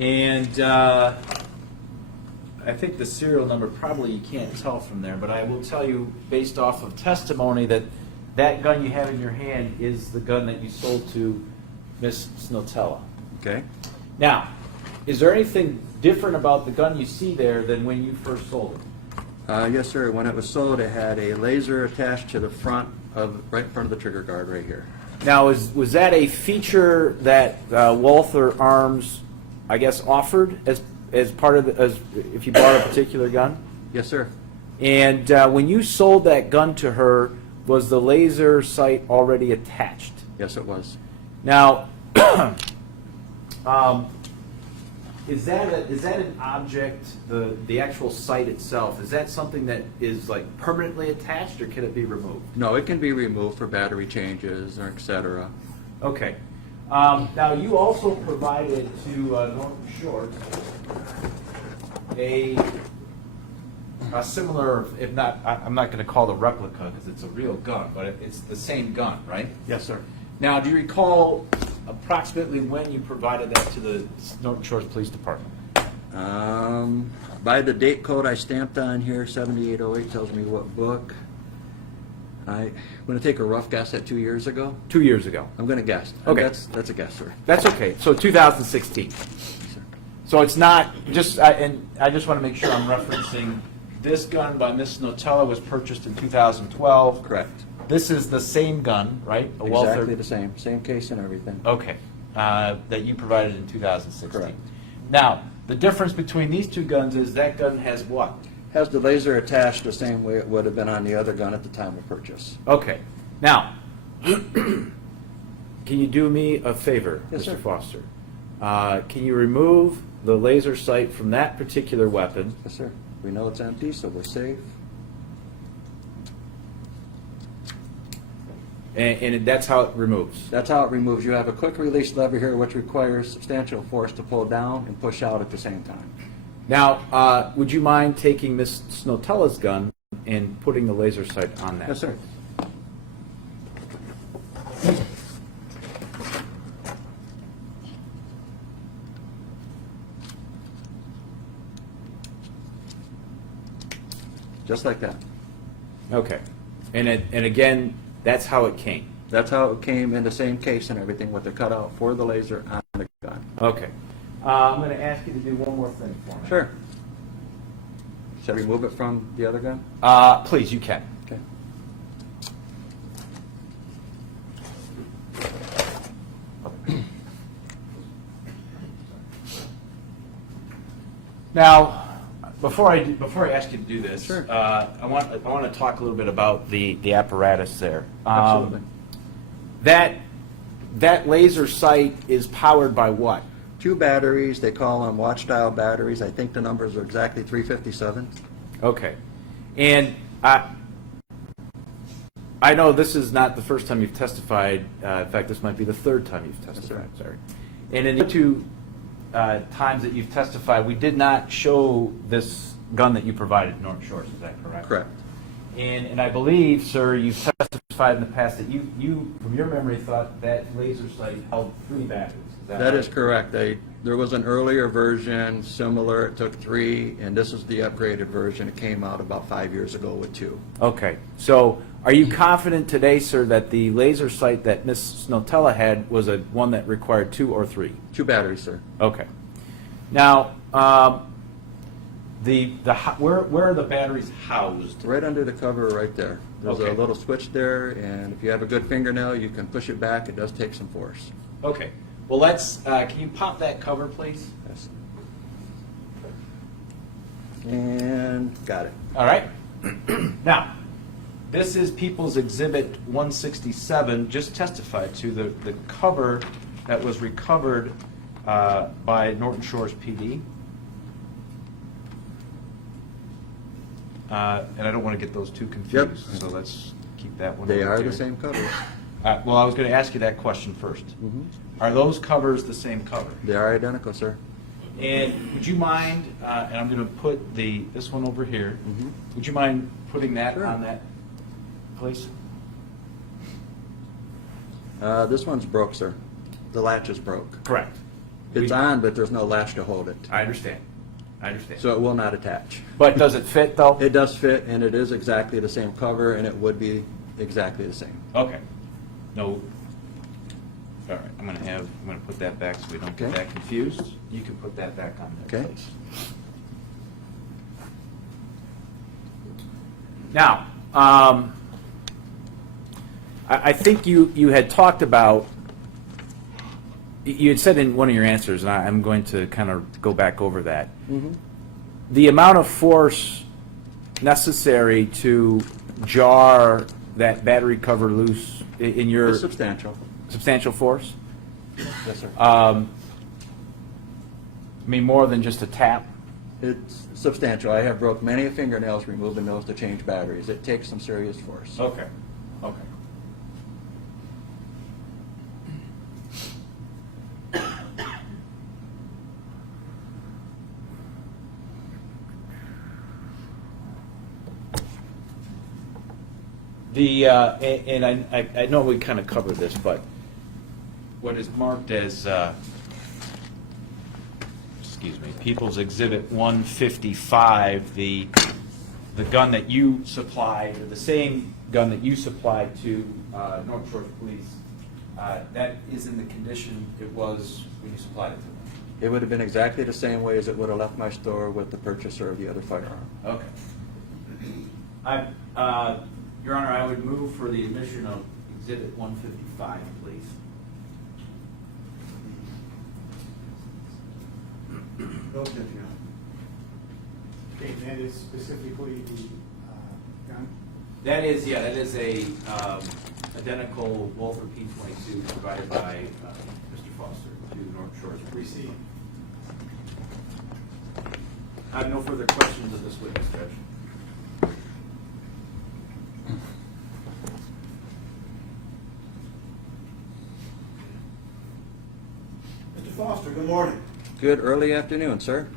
And I think the serial number probably you can't tell from there, but I will tell you based off of testimony that that gun you have in your hand is the gun that you sold to Miss Snotella. Okay. Now, is there anything different about the gun you see there than when you first sold it? Yes, sir. When it was sold, it had a laser attached to the front of, right in front of the trigger guard right here. Now, was that a feature that Walther Arms, I guess, offered as part of as if you bought a particular gun? Yes, sir. And when you sold that gun to her, was the laser sight already attached? Yes, it was. Now, is that an object, the actual sight itself, is that something that is like permanently attached, or can it be removed? No, it can be removed for battery changes or et cetera. Okay. Now, you also provided to Norton Short a similar, if not, I'm not going to call it a replica because it's a real gun, but it's the same gun, right? Yes, sir. Now, do you recall approximately when you provided that to the Norton Shores Police Department? By the date code I stamped on here, 7808 tells me what book. I'm going to take a rough guess at 2 years ago. 2 years ago. I'm going to guess. Okay. That's a guess, sir. That's okay. So 2016. So it's not just, and I just want to make sure I'm referencing this gun by Miss Snotella was purchased in 2012. Correct. This is the same gun, right? A Exactly the same. Same case and everything. Okay. That you provided in 2016. Correct. Now, the difference between these two guns is that gun has what? Has the laser attached the same way it would have been on the other gun at the time of purchase. Okay. Now, can you do me a favor, Yes, Mr. sir. Foster? Can you remove the laser sight from that particular weapon? Yes, sir. We know it's empty, so we're safe. And that's how it removes. That's how it removes. You have a quick release lever here, which requires substantial force to pull down and push out at the same time. Now, would you mind taking Miss Snotella's gun and putting the laser sight on that? Yes, sir. Just like that. Okay. And again, that's how it came. That's how it came in the same case and everything with the cutout for the laser on the gun. Okay. I'm going to ask you to do one more thing for me. Sure. Should I remove it from the other gun? Please, you can. Okay. Now, before I ask you to do this, Sure. I want to talk a little bit about the apparatus there. Absolutely. That laser sight is powered by what? 2 batteries. They call them watch-dial batteries. I think the numbers are exactly 357. Okay. And I know this is not the first time you've testified. In fact, this might be the 3rd time you've testified. Yes, sir. Sorry. And in the 2 times that you've testified, we did not show this gun that you provided to Norton Shores. Is that correct? Correct. And I believe, sir, you've testified in the past that you from your memory, thought that laser sight held 3 batteries. That right? is correct. There was an earlier version similar. It took 3, and this is the upgraded version. It came out about 5 years ago with 2. Okay. So are you confident today, sir, that the laser sight that Miss Snotella had was one that required 2 or 3? 2 batteries, sir. Okay. Now, where are the batteries housed? Right under the cover right there. There's Okay. a little switch there, and if you have a good fingernail, you can push it back. It does take some force. Okay. Well, let's. Can you pop that cover, please? Yes. And got it. All right. Now, this is People's Exhibit 167, just testified to the cover that was recovered by Norton Shores PD. And I don't want to get those too confused, Yep. so let's keep that one. They over are here. the same covers. Well, I was going to ask you that question first. Mhm. Are those covers the same cover? They are identical, sir. And would you mind, and I'm going to put this one over here, Mhm. would you mind putting that Sure. on that, please? This one's broke, sir. The latch is broke. Correct. It's on, but there's no latch to hold it. I understand. I understand. So it will not attach. But does it fit, though? It does fit, and it is exactly the same cover, and it would be exactly the same. Okay. No. All right, I'm gonna put that back so we don't get Okay. that confused. You can put that back on there, Okay. please. Now, I think you had talked about, you had said in one of your answers, and I'm going to kind of go back over that. The amount of force necessary to jar that battery cover loose in your It's substantial. substantial force? Yes, sir. I mean, more than just a tap? It's substantial. I have broke many fingernails removing those to change batteries. It takes some serious force. Okay, okay. And I know we kind of covered this, but what is marked as, excuse me, People's Exhibit 155, the gun that you supplied, or the same gun that you supplied to North Shore Police, that is in the condition it was when you supplied it to them? It would have been exactly the same way as it would have left my store with the purchaser of the other firearm. Okay. Your Honor, I would move for the admission of Exhibit 155, please. No objection, Your Honor. Okay, and that is specifically the gun? That is a identical Walther P22 provided by Mr. Foster to North Shores. Received. I have no further questions of this witness, Judge. Mr. Foster, good morning. Good early afternoon, sir.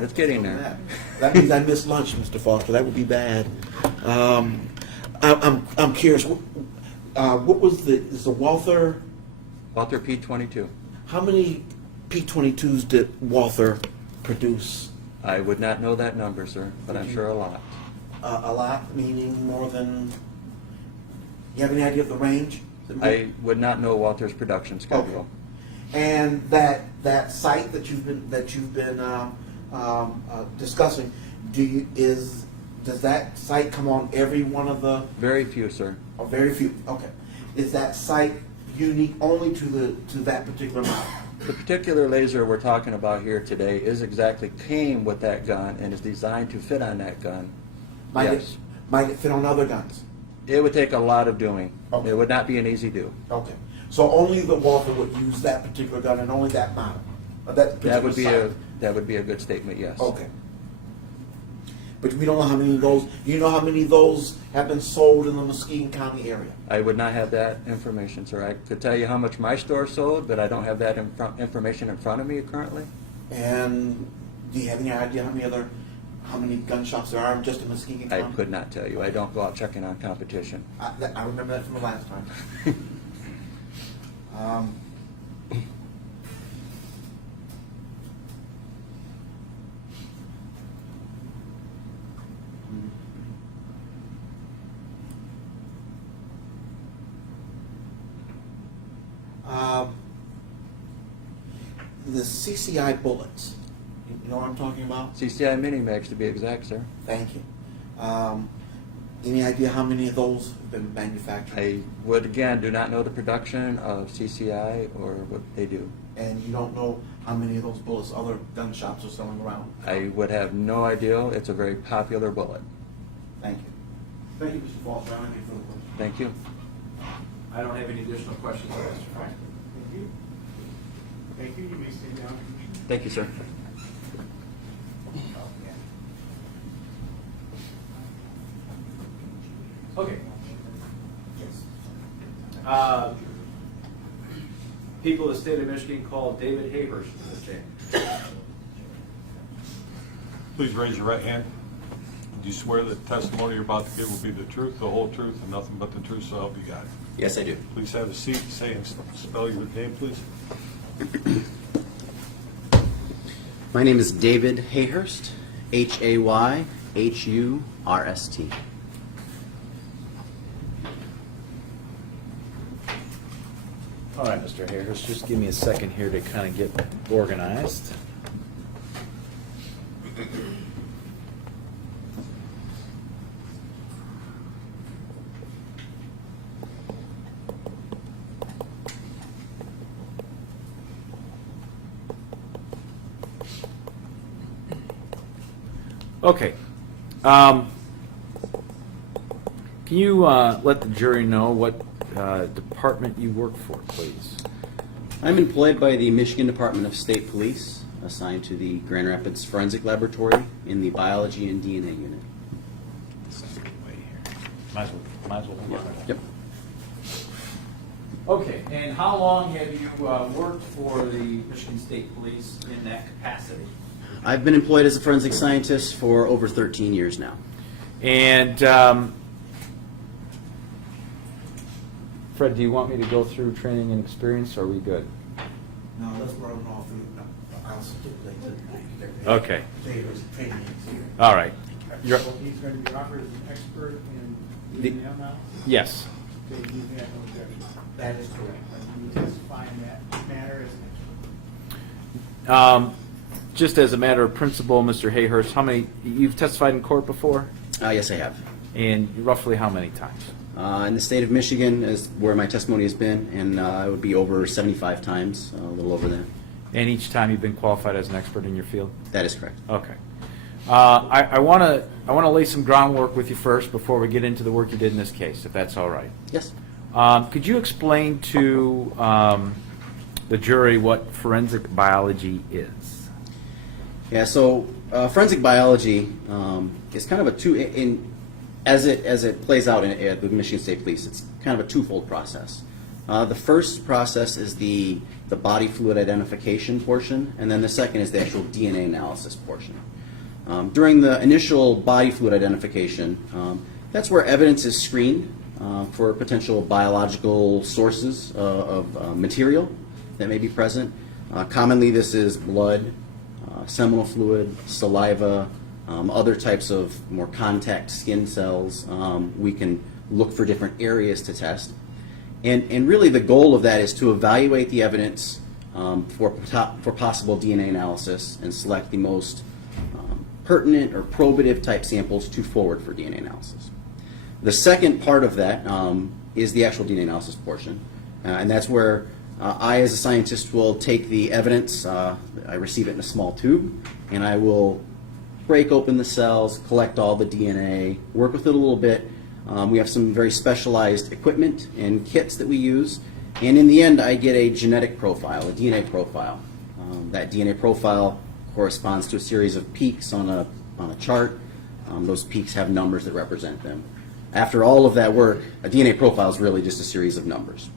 It's getting there. That means I missed lunch, Mr. Foster. That would be bad. I'm curious. What was is the Walther? Walther P22. How many P22s did Walther produce? I would not know that number, sir, but I'm sure a lot. A lot, meaning more than. You have any idea of the range? I would not know Walter's production Okay. schedule. And that site that you've been discussing, does that site come on every one of the? Very few, sir. Or very few. Okay. Is that site unique only to that particular model? The particular laser we're talking about here today came with that gun and is designed to fit on that gun. Yes. Might it fit on other guns? It would take a lot of doing. Okay. It would not be an easy do. Okay. So only the Walther would use that particular gun and only that model? That That site? would be a good statement, yes. Okay. But we don't know how many of those, do you know how many of those have been sold in the Muskegon County area? I would not have that information, sir. I could tell you how much my store sold, but I don't have that information in front of me currently. And do you have any idea how many gun shops there are just in Muskegon I County? could not tell you. I don't go out checking on competition. I remember that from the last time. The CCI bullets, you know what I'm talking about? CCI mini mags to be exact, sir. Thank you. Any idea how many of those have been manufactured? I would, again, do not know the production of CCI or what they do. And you don't know how many of those bullets other gun shops are selling around? I would have no idea. It's a very popular bullet. Thank you. Thank you, Mr. Foster. I don't have any further questions. Thank you. I don't have any additional questions, Mr. Frank. Thank you. Thank you. You may stay down. Thank you, sir. Okay. People of the state of Michigan call David Hayhurst to the stand. Please raise your right hand. Do you swear that the testimony you're about to give will be the truth, the whole truth, and nothing but the truth, so help you God? Yes, I do. Please have a seat. Say and spell your name, please. My name is David Hayhurst, Hayhurst. All right, Mr. Hayhurst, just give me a second here to kind of get organized. Okay. Can you let the jury know what department you work for, please? I'm employed by the Michigan Department of State Police, assigned to the Grand Rapids Forensic Laboratory in the Biology and DNA Unit. Might as well hold on. Yep. Okay, and how long have you worked for the Michigan State Police in that capacity? I've been employed as a forensic scientist for over 13 years now. And Fred, do you want me to go through training and experience, or are we good? No, let's run off through. I'll stipulate tonight. Okay. There's training here. All right. You're- So he's going to be offered as an expert in The- DNA now? Yes. Okay, you have no objection. That is correct. You testify in that matter as an expert. Just as a matter of principle, Mr. Hayhurst, how many, you've testified in court before? Yes, I have. And roughly how many times? In the state of Michigan is where my testimony has been, and it would be over 75 times, a little over that. And each time you've been qualified as an expert in your field? That is correct. Okay. I want to lay some groundwork with you first before we get into the work you did in this case, if that's all right. Yes. Could you explain to the jury what forensic biology is? Yeah, so forensic biology is kind of a as it plays out at the Michigan State Police, it's kind of a twofold process. The first process is the body fluid identification portion, and then the second is the actual DNA analysis portion. During the initial body fluid identification, that's where evidence is screened for potential biological sources of material that may be present. Commonly, this is blood, seminal fluid, saliva, other types of more contact skin cells. We can look for different areas to test. And really the goal of that is to evaluate the evidence for possible DNA analysis and select the most pertinent or probative type samples to forward for DNA analysis. The second part of that is the actual DNA analysis portion. And that's where I, as a scientist, will take the evidence, I receive it in a small tube, and I will break open the cells, collect all the DNA, work with it a little bit. We have some very specialized equipment and kits that we use, and in the end I get a genetic profile, a DNA profile. That DNA profile corresponds to a series of peaks on a chart. Those peaks have numbers that represent them. After all of that work, a DNA profile is really just a series of numbers.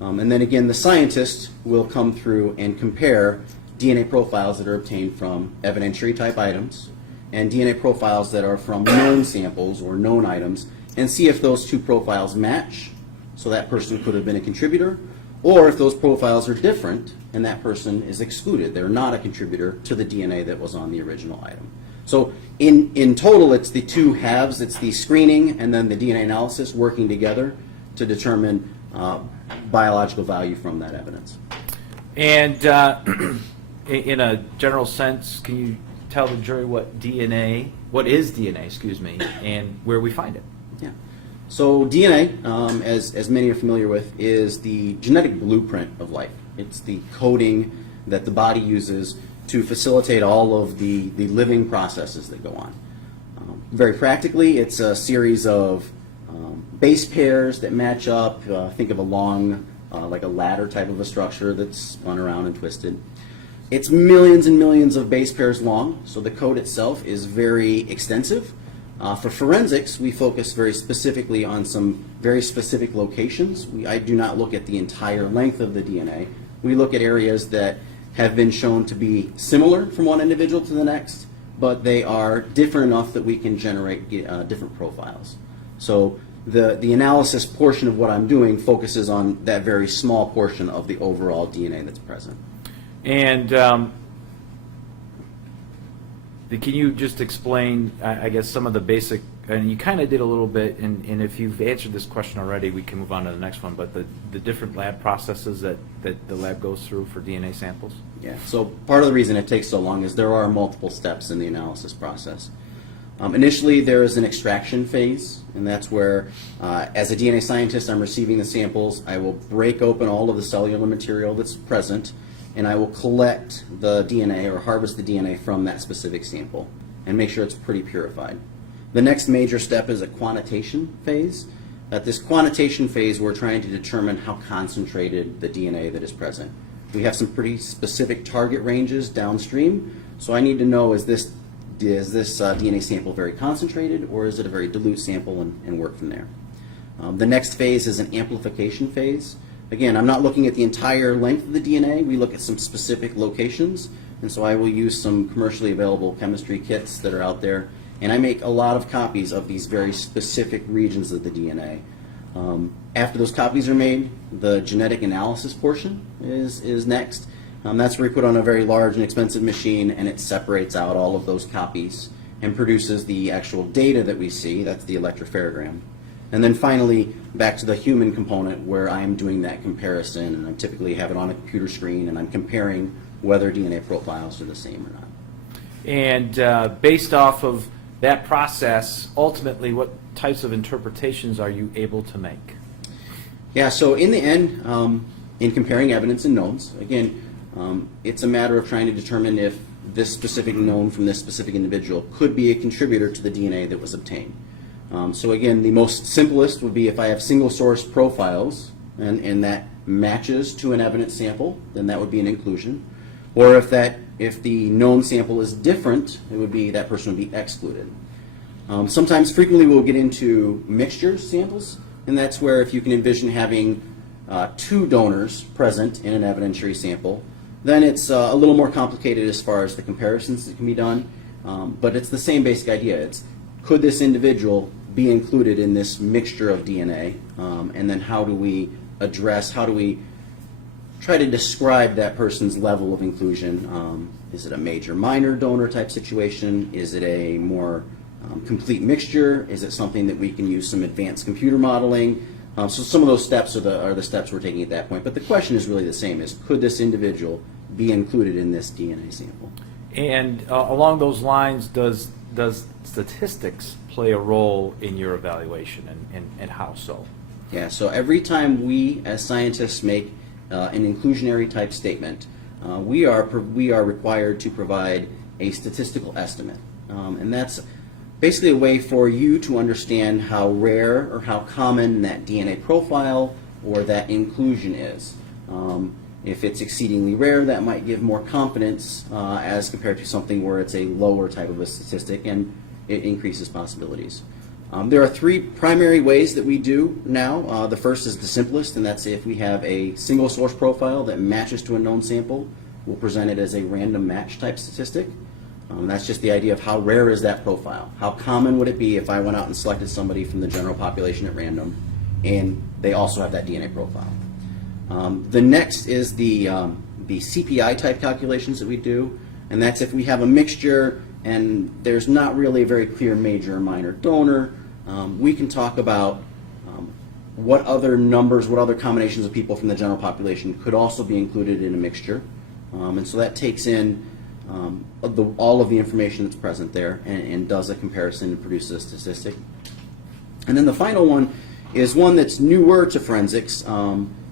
And then again, the scientist will come through and compare DNA profiles that are obtained from evidentiary type items and DNA profiles that are from known samples or known items, and see if those two profiles match, so that person could have been a contributor, or if those profiles are different and that person is excluded. They're not a contributor to the DNA that was on the original item. So in total, it's the two halves. It's the screening and then the DNA analysis working together to determine biological value from that evidence. And in a general sense, can you tell the jury what is DNA, excuse me, and where we find it? Yeah. So DNA, as many are familiar with, is the genetic blueprint of life. It's the coding that the body uses to facilitate all of the living processes that go on. Very practically, it's a series of base pairs that match up. Think of a long, like a ladder type of a structure that's spun around and twisted. It's millions and millions of base pairs long, so the code itself is very extensive. For forensics, we focus very specifically on some very specific locations. I do not look at the entire length of the DNA. We look at areas that have been shown to be similar from one individual to the next, but they are different enough that we can generate different profiles. So the analysis portion of what I'm doing focuses on that very small portion of the overall DNA that's present. And can you just explain, I guess, some of the basic, and you kind of did a little bit, and if you've answered this question already, we can move on to the next one, but the different lab processes that the lab goes through for DNA samples? Yeah, so part of the reason it takes so long is there are multiple steps in the analysis process. Initially, there is an extraction phase, and that's where, as a DNA scientist, I'm receiving the samples. I will break open all of the cellular material that's present, and I will collect the DNA or harvest the DNA from that specific sample and make sure it's pretty purified. The next major step is a quantitation phase. At this quantitation phase, we're trying to determine how concentrated the DNA that is present. We have some pretty specific target ranges downstream, so I need to know, is this DNA sample very concentrated, or is it a very dilute sample, and work from there. The next phase is an amplification phase. Again, I'm not looking at the entire length of the DNA. We look at some specific locations, and so I will use some commercially available chemistry kits that are out there, and I make a lot of copies of these very specific regions of the DNA. After those copies are made, the genetic analysis portion is next. That's where we put on a very large and expensive machine, and it separates out all of those copies and produces the actual data that we see. That's the electropherogram. And then finally, back to the human component where I'm doing that comparison, and I typically have it on a computer screen, and I'm comparing whether DNA profiles are the same or not. And based off of that process, ultimately, what types of interpretations are you able to make? Yeah, so in the end, in comparing evidence and knowns, again, it's a matter of trying to determine if this specific known from this specific individual could be a contributor to the DNA that was obtained. So again, the most simplest would be if I have single source profiles and that matches to an evidence sample, then that would be an inclusion. Or if the known sample is different, it would be that person would be excluded. Frequently we'll get into mixture samples, and that's where if you can envision having two donors present in an evidentiary sample, then it's a little more complicated as far as the comparisons that can be done, but it's the same basic idea. It's, could this individual be included in this mixture of DNA, and then how do we try to describe that person's level of inclusion? Is it a major minor donor type situation? Is it a more complete mixture? Is it something that we can use some advanced computer modeling? So some of those steps are the steps we're taking at that point. But the question is really the same, is could this individual be included in this DNA sample? And along those lines, does statistics play a role in your evaluation, and how so? Yeah, so every time we as scientists make an inclusionary type statement, we are required to provide a statistical estimate. And that's basically a way for you to understand how rare or how common that DNA profile or that inclusion is. If it's exceedingly rare, that might give more confidence as compared to something where it's a lower type of a statistic, and it increases possibilities. There are three primary ways that we do now. The first is the simplest, and that's if we have a single source profile that matches to a known sample, we'll present it as a random match type statistic. That's just the idea of how rare is that profile. How common would it be if I went out and selected somebody from the general population at random and they also have that DNA profile. The next is the CPI type calculations that we do, and that's if we have a mixture and there's not really a very clear major or minor donor. We can talk about what other numbers, what other combinations of people from the general population could also be included in a mixture. And so that takes in all of the information that's present there and does a comparison and produces a statistic. And then the final one is one that's newer to forensics.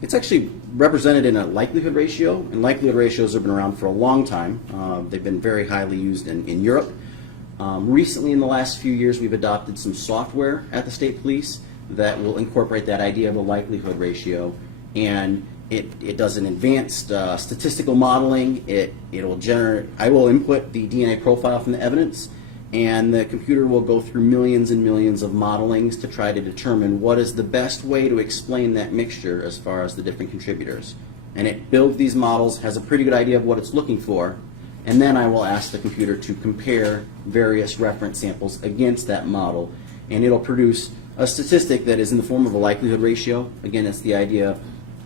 It's actually represented in a likelihood ratio, and likelihood ratios have been around for a long time. They've been very highly used in Europe. Recently, in the last few years, we've adopted some software at the state police that will incorporate that idea of a likelihood ratio, and it does an advanced statistical modeling. I will input the DNA profile from the evidence, and the computer will go through millions and millions of modelings to try to determine what is the best way to explain that mixture as far as the different contributors. And it builds these models, has a pretty good idea of what it's looking for, and then I will ask the computer to compare various reference samples against that model, and it'll produce a statistic that is in the form of a likelihood ratio. Again, it's the idea of,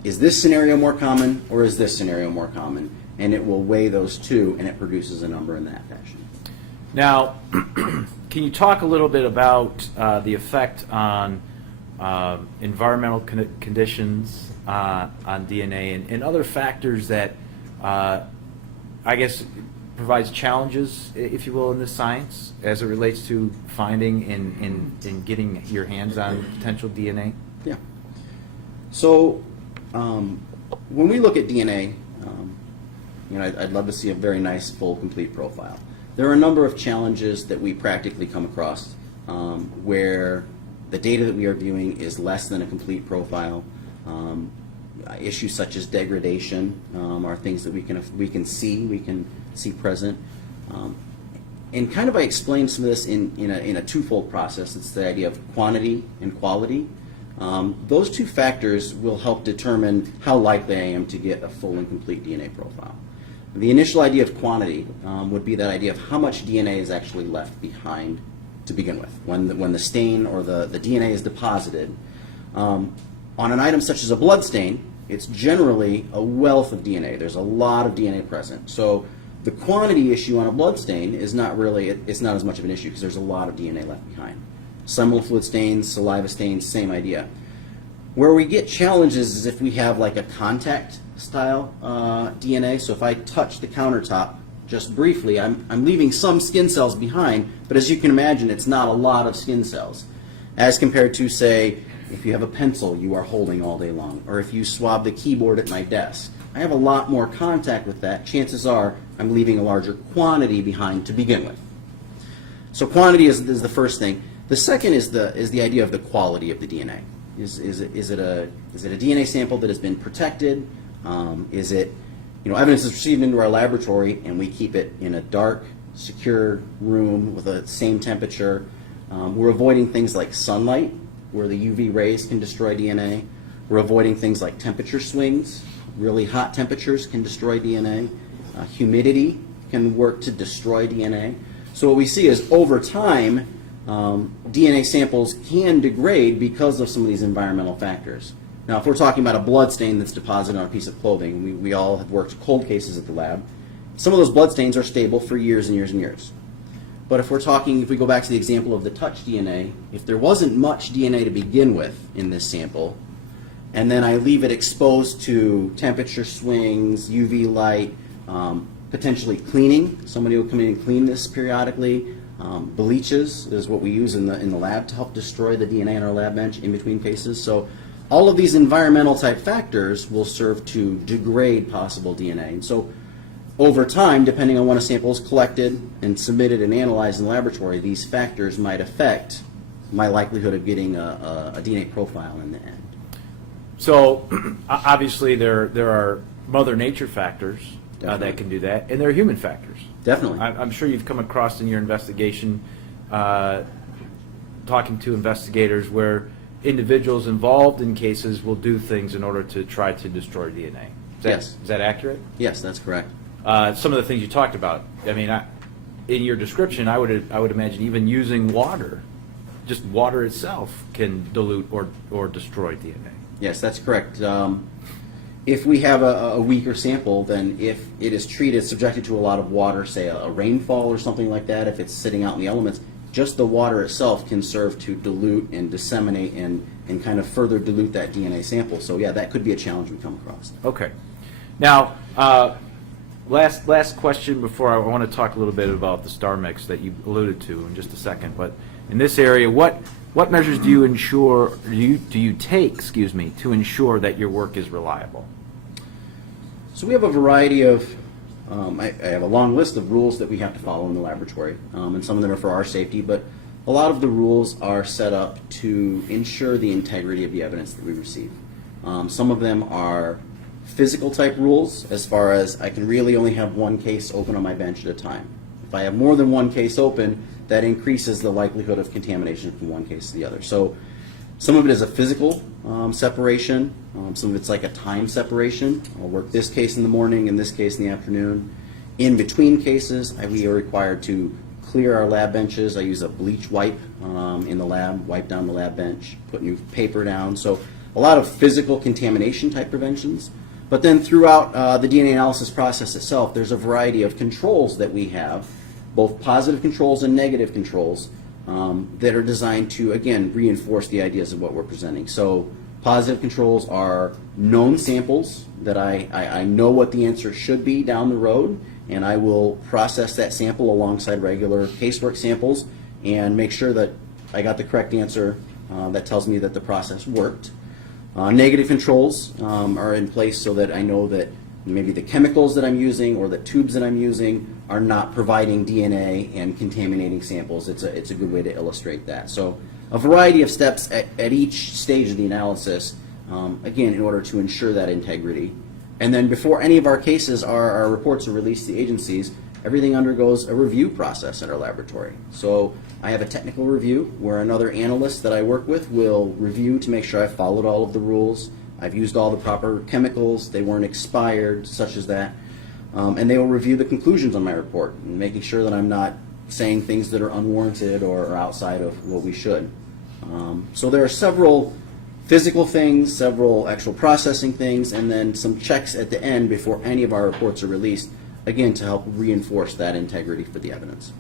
is this scenario more common or is this scenario more common? and it will weigh those two, and it produces a number in that fashion. Now, can you talk a little bit about the effect on environmental conditions on DNA and other factors that I guess provides challenges, if you will, in this science as it relates to finding and getting your hands on potential DNA? Yeah. So when we look at DNA, I'd love to see a very nice, full, complete profile. There are a number of challenges that we practically come across where the data that we are viewing is less than a complete profile. Issues such as degradation are things that we can see present. And kind of I explained some of this in a twofold process. It's the idea of quantity and quality. Those two factors will help determine how likely I am to get a full and complete DNA profile. The initial idea of quantity would be that idea of how much DNA is actually left behind to begin with. When the stain or the DNA is deposited, on an item such as a blood stain, it's generally a wealth of DNA. There's a lot of DNA present. So the quantity issue on a blood stain is not really, it's not as much of an issue because there's a lot of DNA left behind. Seminal fluid stains, saliva stains, same idea. Where we get challenges is if we have like a contact style DNA. So if I touch the countertop just briefly, I'm leaving some skin cells behind, but as you can imagine, it's not a lot of skin cells. As compared to, say, if you have a pencil you are holding all day long, or if you swab the keyboard at my desk, I have a lot more contact with that. Chances are I'm leaving a larger quantity behind to begin with. So quantity is the first thing. The second is the idea of the quality of the DNA. Is it a DNA sample that has been protected? Is it, evidence is received into our laboratory and we keep it in a dark, secure room with the same temperature? We're avoiding things like sunlight, where the UV rays can destroy DNA. We're avoiding things like temperature swings. Really hot temperatures can destroy DNA. Humidity can work to destroy DNA. So what we see is over time, DNA samples can degrade because of some of these environmental factors. Now, if we're talking about a blood stain that's deposited on a piece of clothing, we all have worked cold cases at the lab. Some of those blood stains are stable for years and years and years. But if we go back to the example of the touch DNA, if there wasn't much DNA to begin with in this sample, and then I leave it exposed to temperature swings, UV light, potentially cleaning, somebody will come in and clean this periodically. Bleaches is what we use in the lab to help destroy the DNA in our lab bench in between cases. So all of these environmental type factors will serve to degrade possible DNA. And so over time, depending on when a sample is collected and submitted and analyzed in the laboratory, these factors might affect my likelihood of getting a DNA profile in the end. So obviously there are Mother Nature factors that can do that, and there are human factors. Definitely. I'm sure you've come across in your investigation, talking to investigators, where individuals involved in cases will do things in order to try to destroy DNA. Yes. Is that accurate? Yes, that's correct. Some of the things you talked about. I mean, in your description, I would imagine even using water, just water itself can dilute or destroy DNA. Yes, that's correct. If we have a weaker sample, then if it is treated, subjected to a lot of water, say a rainfall or something like that, if it's sitting out in the elements, just the water itself can serve to dilute and disseminate and kind of further dilute that DNA sample. So yeah, that could be a challenge we come across. Okay. Now, last question before I want to talk a little bit about the star mix that you alluded to in just a second. But in this area, what measures do you take to ensure that your work is reliable? So we have a variety of, I have a long list of rules that we have to follow in the laboratory, and some of them are for our safety, but a lot of the rules are set up to ensure the integrity of the evidence that we receive. Some of them are physical type rules, as far as I can really only have one case open on my bench at a time. If I have more than one case open, that increases the likelihood of contamination from one case to the other. So some of it is a physical separation. Some of it's like a time separation. I'll work this case in the morning and this case in the afternoon. In between cases, we are required to clear our lab benches. I use a bleach wipe in the lab, wipe down the lab bench, put new paper down. So a lot of physical contamination type preventions. But then throughout the DNA analysis process itself, there's a variety of controls that we have, both positive controls and negative controls, that are designed to, again, reinforce the ideas of what we're presenting. So positive controls are known samples that I know what the answer should be down the road, and I will process that sample alongside regular casework samples and make sure that I got the correct answer that tells me that the process worked. Negative controls are in place so that I know that maybe the chemicals that I'm using or the tubes that I'm using are not providing DNA and contaminating samples. It's a good way to illustrate that. So a variety of steps at each stage of the analysis, again, in order to ensure that integrity. And then before any of our cases, our reports are released to the agencies, everything undergoes a review process in our laboratory. So I have a technical review where another analyst that I work with will review to make sure I followed all of the rules. I've used all the proper chemicals, they weren't expired, such as that. And they will review the conclusions on my report, making sure that I'm not saying things that are unwarranted or outside of what we should. So there are several physical things, several actual processing things, and then some checks at the end before any of our reports are released, again, to help reinforce that integrity for the evidence.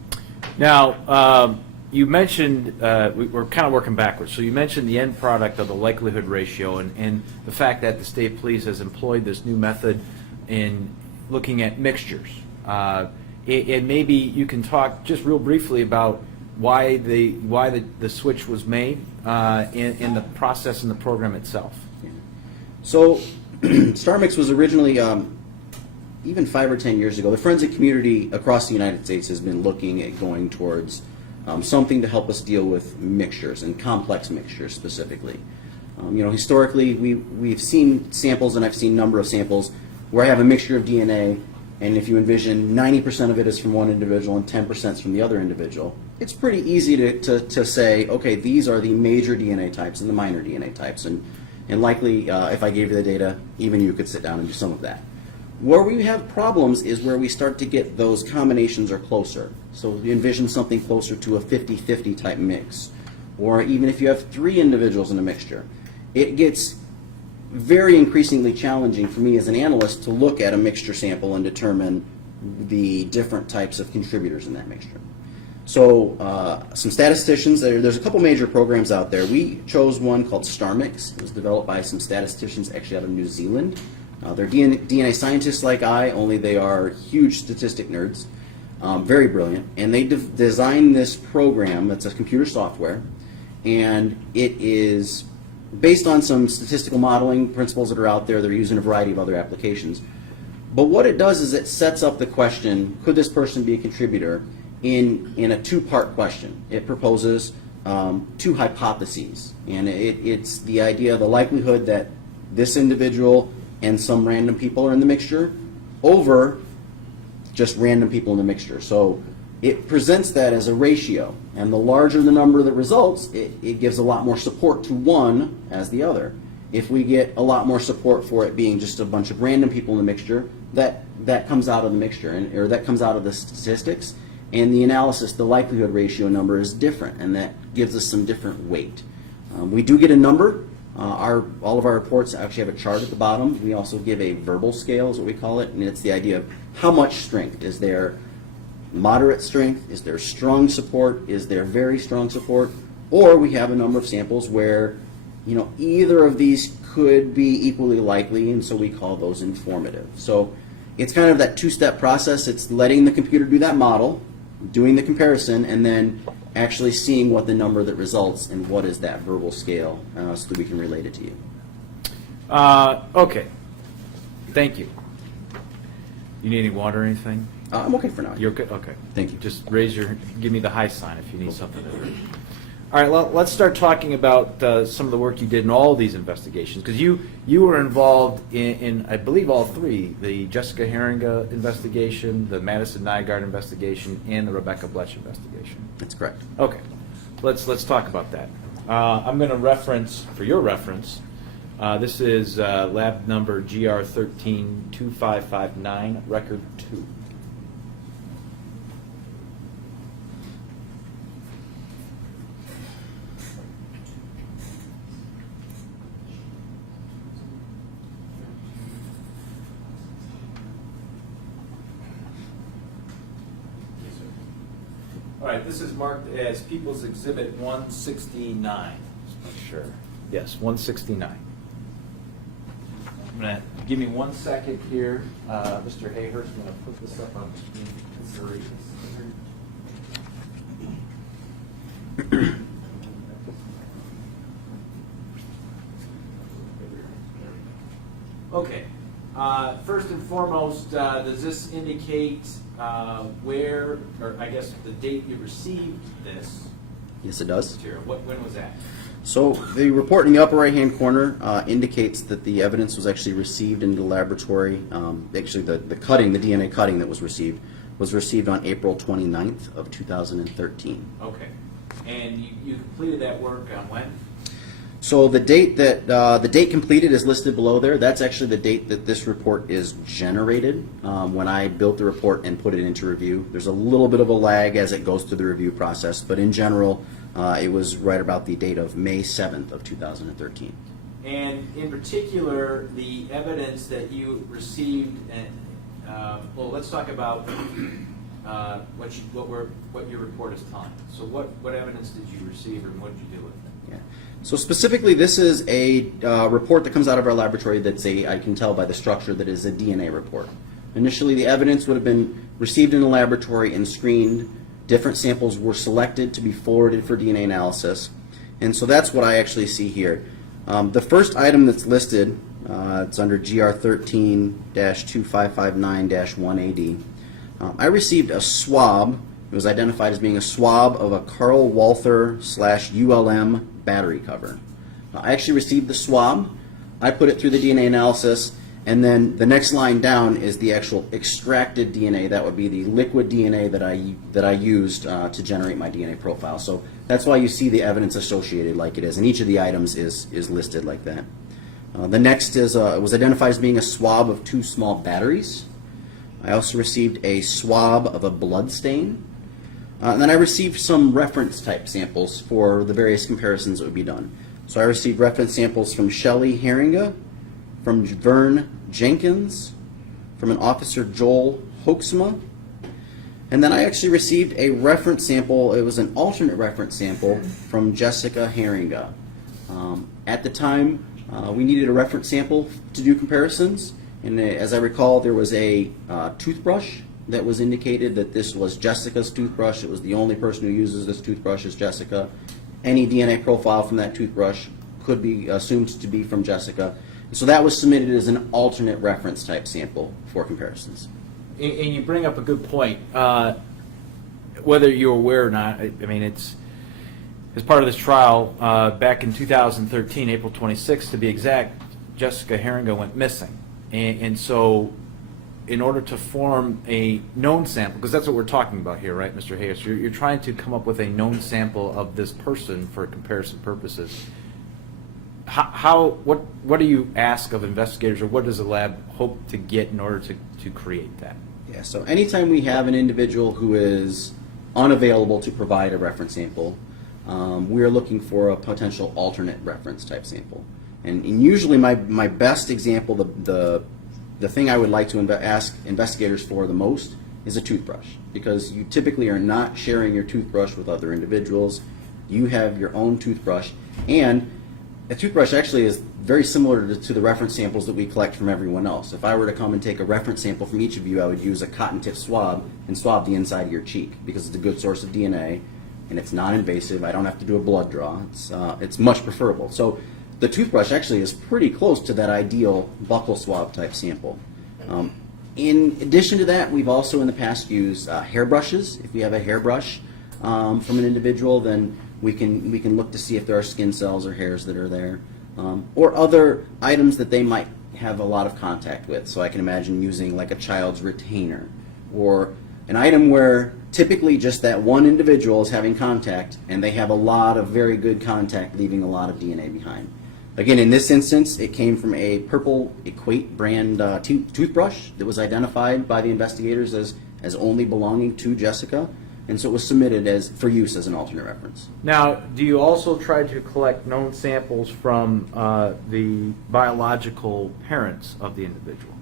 Now, you mentioned, we're kind of working backwards, so you mentioned the end product of the likelihood ratio and the fact that the state police has employed this new method in looking at mixtures. And maybe you can talk just real briefly about why the switch was made in the process and the program itself. So StarMix was originally, even 5 or 10 years ago, the forensic community across the United States has been looking at going towards something to help us deal with mixtures and complex mixtures specifically. Historically, we've seen samples, and I've seen a number of samples where I have a mixture of DNA, and if you envision 90% of it is from one individual and 10% is from the other individual, it's pretty easy to say, okay, these are the major DNA types and the minor DNA types, and likely, if I gave you the data, even you could sit down and do some of that. Where we have problems is where we start to get those combinations are closer. So you envision something closer to a 50-50 type mix. Or even if you have 3 individuals in a mixture, it gets very increasingly challenging for me as an analyst to look at a mixture sample and determine the different types of contributors in that mixture. So some statisticians, there's a couple major programs out there. We chose one called StarMix. It was developed by some statisticians actually out of New Zealand. They're DNA scientists like I, only they are huge statistic nerds, very brilliant. And they designed this program that's a computer software, and it is based on some statistical modeling principles that are out there. They're used in a variety of other applications. But what it does is it sets up the question, could this person be a contributor, in a 2-part question. It proposes 2 hypotheses, and it's the idea, the likelihood that this individual and some random people are in the mixture over just random people in the mixture. So it presents that as a ratio, and the larger the number that results, it gives a lot more support to one as the other. If we get a lot more support for it being just a bunch of random people in the mixture, that comes out of the mixture, or that comes out of the statistics, and the analysis, the likelihood ratio number is different, and that gives us some different weight. We do get a number. All of our reports actually have a chart at the bottom. We also give a verbal scale, is what we call it, and it's the idea of how much strength. Is there moderate strength? Is there strong support? Is there very strong support? Or we have a number of samples where either of these could be equally likely, and so we call those informative. So it's kind of that 2-step process. It's letting the computer do that model, doing the comparison, and then actually seeing what the number that results and what is that verbal scale so that we can relate it to you. Okay. Thank you. You need any water or anything? I'm okay for now. You're good? Okay. Thank you. Just give me the high sign if you need something to drink. All right, well, let's start talking about some of the work you did in all of these investigations, because you were involved in, I believe, all 3, the Jessica Heeringa investigation, the Madison Nygaard investigation, and the Rebecca Bletch investigation. That's correct. Okay, let's talk about that. I'm going to reference, for your reference, this is lab number GR132559, record 2. All right, this is marked as People's Exhibit 169. Sure. Yes, 169. I'm gonna, give me 1 second here, Mr. Hayhurst, I'm gonna put this up on screen. Okay, first and foremost, does this indicate where, or I guess the date you received this Yes, it does. material? When was that? So the report in the upper right-hand corner indicates that the evidence was actually received in the laboratory. Actually, the cutting, the DNA cutting that was received on April 29th of 2013. Okay, and you completed that work on when? So the date that the date completed is listed below there. That's actually the date that this report is generated. When I built the report and put it into review, there's a little bit of a lag as it goes through the review process, but in general, it was right about the date of May 7th of 2013. And in particular, the evidence that you received, and well, let's talk about what your report is telling. So what evidence did you receive, and what did you do with it? Yeah. So specifically, this is a report that comes out of our laboratory that's I can tell by the structure that is a DNA report. Initially, the evidence would have been received in the laboratory and screened. Different samples were selected to be forwarded for DNA analysis. And so that's what I actually see here. The first item that's listed, it's under GR 13-2559-1AD. I received a swab. It was identified as being a swab of a Carl Walther /ULM battery cover. I actually received the swab. I put it through the DNA analysis, and then the next line down is the actual extracted DNA. That would be the liquid DNA that I used to generate my DNA profile. So that's why you see the evidence associated like it is, and each of the items is listed like that. The next is it was identified as being a swab of 2 small batteries. I also received a swab of a blood stain. And then I received some reference type samples for the various comparisons that would be done. So I received reference samples from Shelley Heeringa, from Vern Jenkins, from an Officer Joel Hoeksma, and then I actually received a reference sample. It was an alternate reference sample from Jessica Heeringa. At the time, we needed a reference sample to do comparisons, and as I recall, there was a toothbrush that was indicated that this was Jessica's toothbrush. It was the only person who uses this toothbrush is Jessica. Any DNA profile from that toothbrush could be assumed to be from Jessica. So that was submitted as an alternate reference type sample for comparisons. And you bring up a good point. Whether you're aware or not, I mean, it's as part of this trial, back in 2013, April 26th to be exact, Jessica Heeringa went missing. And so in order to form a known sample, because that's what we're talking about here, right, Mr. Hayhurst? You're trying to come up with a known sample of this person for comparison purposes. What do you ask of investigators, or what does the lab hope to get in order to create that? Yeah, so anytime we have an individual who is unavailable to provide a reference sample, we are looking for a potential alternate reference type sample. And usually my best example, the thing I would like to ask investigators for the most is a toothbrush, because you typically are not sharing your toothbrush with other individuals. You have your own toothbrush, and a toothbrush actually is very similar to the reference samples that we collect from everyone else. If I were to come and take a reference sample from each of you, I would use a cotton tip swab and swab the inside of your cheek, because it's a good source of DNA and it's non-invasive. I don't have to do a blood draw. It's much preferable. So the toothbrush actually is pretty close to that ideal buccal swab type sample. In addition to that, we've also in the past used hairbrushes. If we have a hairbrush from an individual, then we can look to see if there are skin cells or hairs that are there, or other items that they might have a lot of contact with. So I can imagine using like a child's retainer, or an item where typically just that one individual is having contact and they have a lot of very good contact, leaving a lot of DNA behind. Again, in this instance, it came from a Purple Equate brand toothbrush that was identified by the investigators as only belonging to Jessica, and so it was submitted for use as an alternate reference. Now, do you also try to collect known samples from the biological parents of the individual?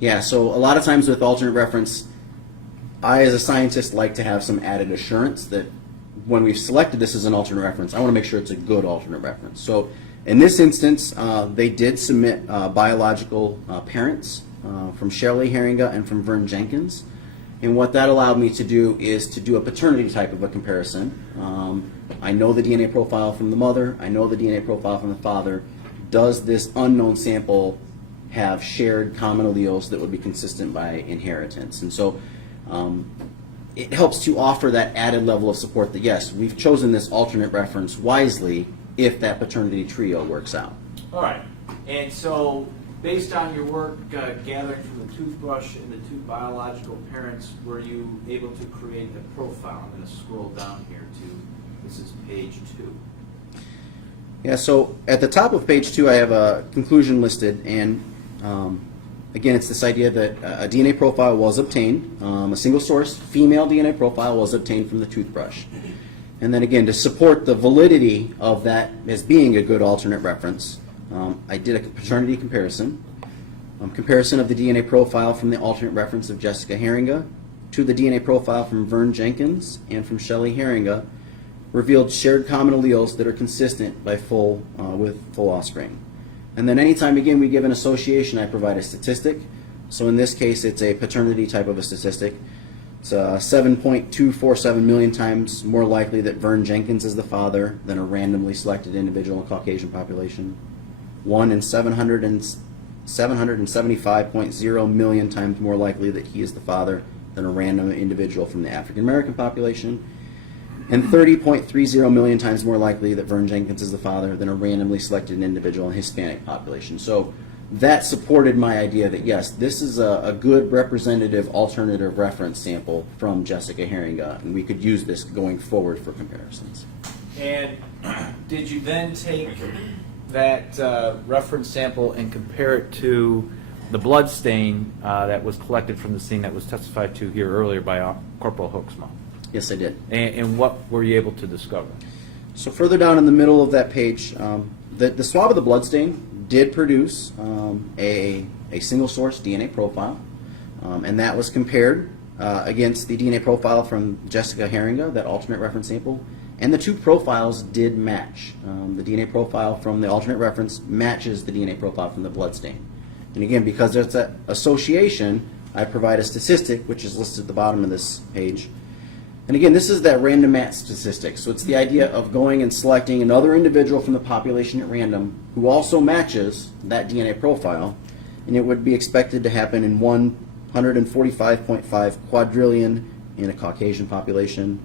Yeah, so a lot of times with alternate reference, I, as a scientist, like to have some added assurance that when we've selected this as an alternate reference, I want to make sure it's a good alternate reference. So in this instance, they did submit biological parents from Shelley Heeringa and from Vern Jenkins. And what that allowed me to do is to do a paternity type of a comparison. I know the DNA profile from the mother. I know the DNA profile from the father. Does this unknown sample have shared common alleles that would be consistent by inheritance? And so it helps to offer that added level of support that, yes, we've chosen this alternate reference wisely if that paternity trio works out. All right. And so, based on your work gathering from the toothbrush and the two biological parents, were you able to create a profile? I'm going to scroll down here to, this is page 2. Yeah, so at the top of page 2, I have a conclusion listed, and again, it's this idea that a DNA profile was obtained, a single source female DNA profile was obtained from the toothbrush. And then again, to support the validity of that as being a good alternate reference, I did a paternity comparison. Comparison of the DNA profile from the alternate reference of Jessica Heeringa to the DNA profile from Vern Jenkins and from Shelley Heeringa revealed shared common alleles that are consistent by with full offspring. And then anytime, again, we give an association, I provide a statistic. So in this case, it's a paternity type of a statistic. It's 7.247 million times more likely that Vern Jenkins is the father than a randomly selected individual in Caucasian population. 1 in 775.0 million times more likely that he is the father than a random individual from the African American population. And 30.30 million times more likely that Vern Jenkins is the father than a randomly selected individual in Hispanic population. So that supported my idea that, yes, this is a good representative alternative reference sample from Jessica Heeringa, and we could use this going forward for comparisons. And did you then take that reference sample and compare it to the blood stain that was collected from the scene that was testified to here earlier by Corporal Hooksma? Yes, I did. And what were you able to discover? So further down in the middle of that page, the swab of the bloodstain did produce a single source DNA profile, and that was compared against the DNA profile from Jessica Heeringa, that alternate reference sample, and the two profiles did match. The DNA profile from the alternate reference matches the DNA profile from the bloodstain. And again, because there's that association, I provide a statistic, which is listed at the bottom of this page. And again, this is that random match statistic. So it's the idea of going and selecting another individual from the population at random who also matches that DNA profile, and it would be expected to happen in 145.5 quadrillion in a Caucasian population,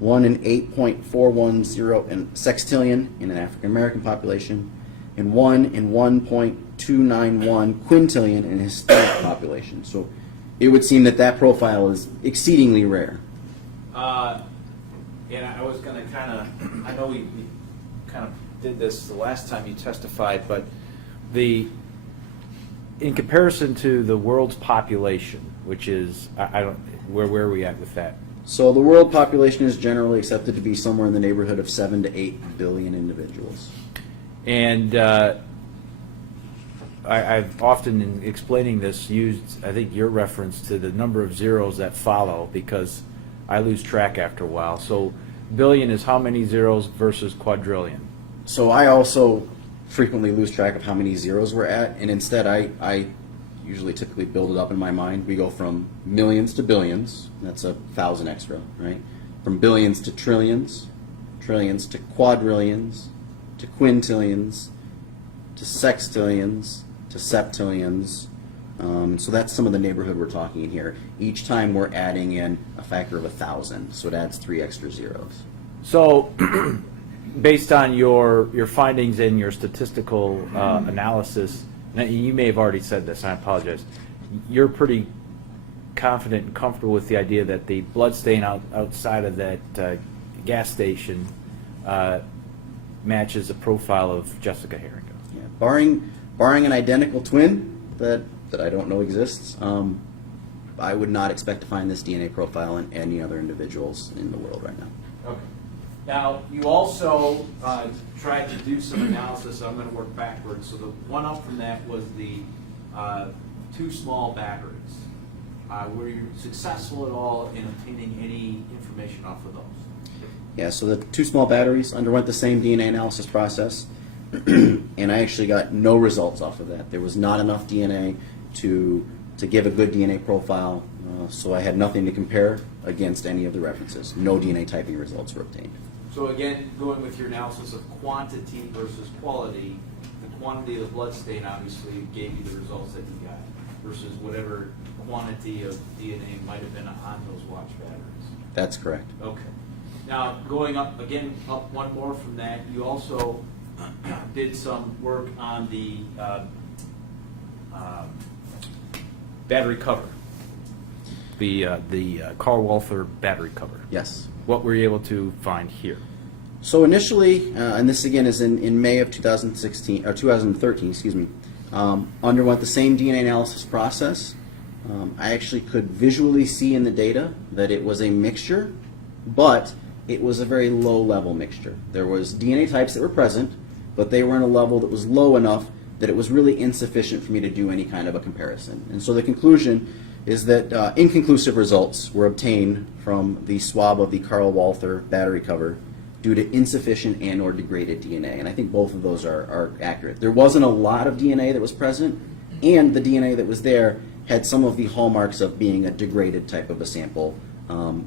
1 in 8.410 in sextillion in an African American population, and 1 in 1.291 quintillion in a Hispanic population. So it would seem that that profile is exceedingly rare. And I was going to I know we kind of did this the last time you testified, but in comparison to the world's population, which is, where are we at with that? So the world population is generally accepted to be somewhere in the neighborhood of 7 to 8 billion individuals. And I've often, in explaining this, used, I think, your reference to the number of zeros that follow, because I lose track after a while. So billion is how many zeros versus quadrillion? So I also frequently lose track of how many zeros we're at, and instead I usually typically build it up in my mind. We go from millions to billions, that's 1,000 extra, right? From billions to trillions, trillions to quadrillions, to quintillions, to sextillions, to septillions. So that's some of the neighborhood we're talking in here. Each time we're adding in a factor of 1,000, so it adds 3 extra zeros. So based on your findings and your statistical analysis, now, you may have already said this, I apologize, you're pretty confident and comfortable with the idea that the blood stain outside of that gas station matches the profile of Jessica Heeringa. Yeah. Barring an identical twin that I don't know exists, I would not expect to find this DNA profile in any other individuals in the world right now. Okay. Now, you also tried to do some analysis. I'm going to work backwards. So the one up from that was the 2 small batteries. Were you successful at all in obtaining any information off of those? Yeah, so the two small batteries underwent the same DNA analysis process, and I actually got no results off of that. There was not enough DNA to give a good DNA profile, so I had nothing to compare against any of the references. No DNA typing results were obtained. So again, going with your analysis of quantity versus quality, the quantity of the blood stain obviously gave you the results that you got versus whatever quantity of DNA might have been on those watch batteries. That's correct. Okay. Now, going up one more from that, you also did some work on the Battery cover. The Carl Walther battery cover. Yes. What were you able to find here? So initially, and this again is in May of 2016 or 2013, excuse me, underwent the same DNA analysis process. I actually could visually see in the data that it was a mixture, but it was a very low-level mixture. There was DNA types that were present, but they were in a level that was low enough that it was really insufficient for me to do any kind of a comparison. And so the conclusion is that inconclusive results were obtained from the swab of the Carl Walther battery cover due to insufficient and or degraded DNA. And I think both of those are accurate. There wasn't a lot of DNA that was present, and the DNA that was there had some of the hallmarks of being a degraded type of a sample.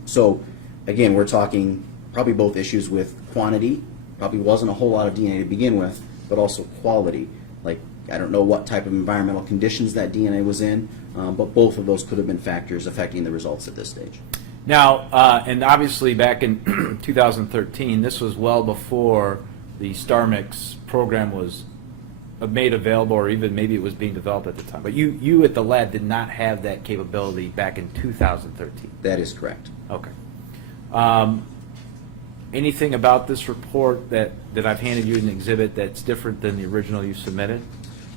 So again, we're talking probably both issues with quantity, probably wasn't a whole lot of DNA to begin with, but also quality. Like, I don't know what type of environmental conditions that DNA was in, but both of those could have been factors affecting the results at this stage. Now, and obviously back in 2013, this was well before the StarMix program was made available, or even maybe it was being developed at the time. But you at the lab did not have that capability back in 2013. That is correct. Okay. Anything about this report that I've handed you an exhibit that's different than the original you submitted?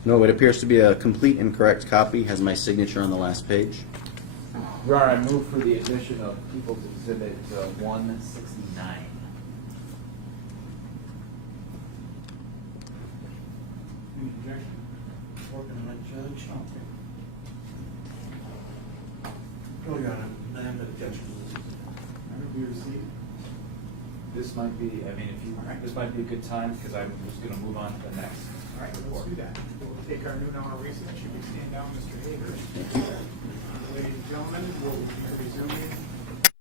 No, it appears to be a complete and correct copy, has my signature on the last page. Your Honor, I move for the admission of People's Exhibit 169. Any objection? Working on it, Judge. Okay. Oh, Your Honor, I have no objection. Member, be received. This might be, I mean, this might be a good time, because I'm just going to move on to the next All right, report. let's do that. We'll take our noon hour recess. Should we stand down, Mr. Hayhurst? Ladies and gentlemen, we'll be resuming